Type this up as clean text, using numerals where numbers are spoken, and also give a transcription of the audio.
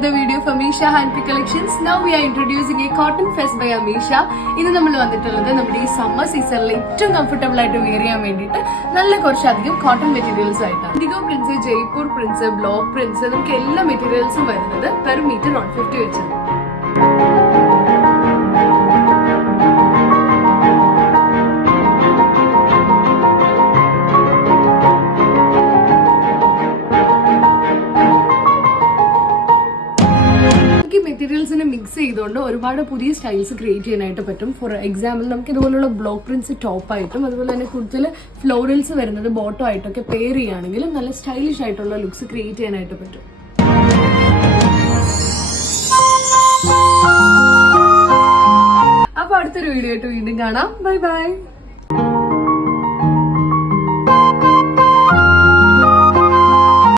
another video of Amisha Handpick Collections. Now we are introducing a cotton fest by Amisha. ഇന്ന് നമ്മൾ വന്നിട്ടുള്ളത് നമ്മുടെ ഈ സമ്മർ സീസണിൽ ഏറ്റവും കംഫർട്ടബിൾ ആയിട്ട് വെയർ ചെയ്യാൻ വേണ്ടിയിട്ട് നല്ല കുറച്ചധികം കോട്ടൺ മെറ്റീരിയൽസ് ആയിട്ടാണ്. IndiGo prints, Jaipur prints, block prints, നമുക്ക് എല്ലാ മെറ്റീരിയൽസും വരുന്നത് പെർ മീറ്റർ 150 വെച്ചാണ്. മെറ്റീരിയൽസിനെ മിക്സ് ചെയ്തുകൊണ്ട് ഒരുപാട് പുതിയ സ്റ്റൈൽസ് ക്രിയേറ്റ് ചെയ്യാനായിട്ട് പറ്റും. ഫോർ എക്സാമ്പിൾ നമുക്ക് ഇതുപോലുള്ള ബ്ലോക്ക് പ്രിന്റ്സ് ടോപ്പായിട്ടും അതുപോലെ തന്നെ കൂടുതൽ ഫ്ലോറൽസ് വരുന്നത് ബോട്ടോ ആയിട്ടൊക്കെ പെയർ ചെയ്യുകയാണെങ്കിൽ നല്ല സ്റ്റൈലിഷ് ആയിട്ടുള്ള ലുക്സ് ക്രിയേറ്റ് ചെയ്യാനായിട്ട് പറ്റും. അപ്പൊ അടുത്തൊരു വീഡിയോ ആയിട്ട് വീണ്ടും കാണാം. Bye bye.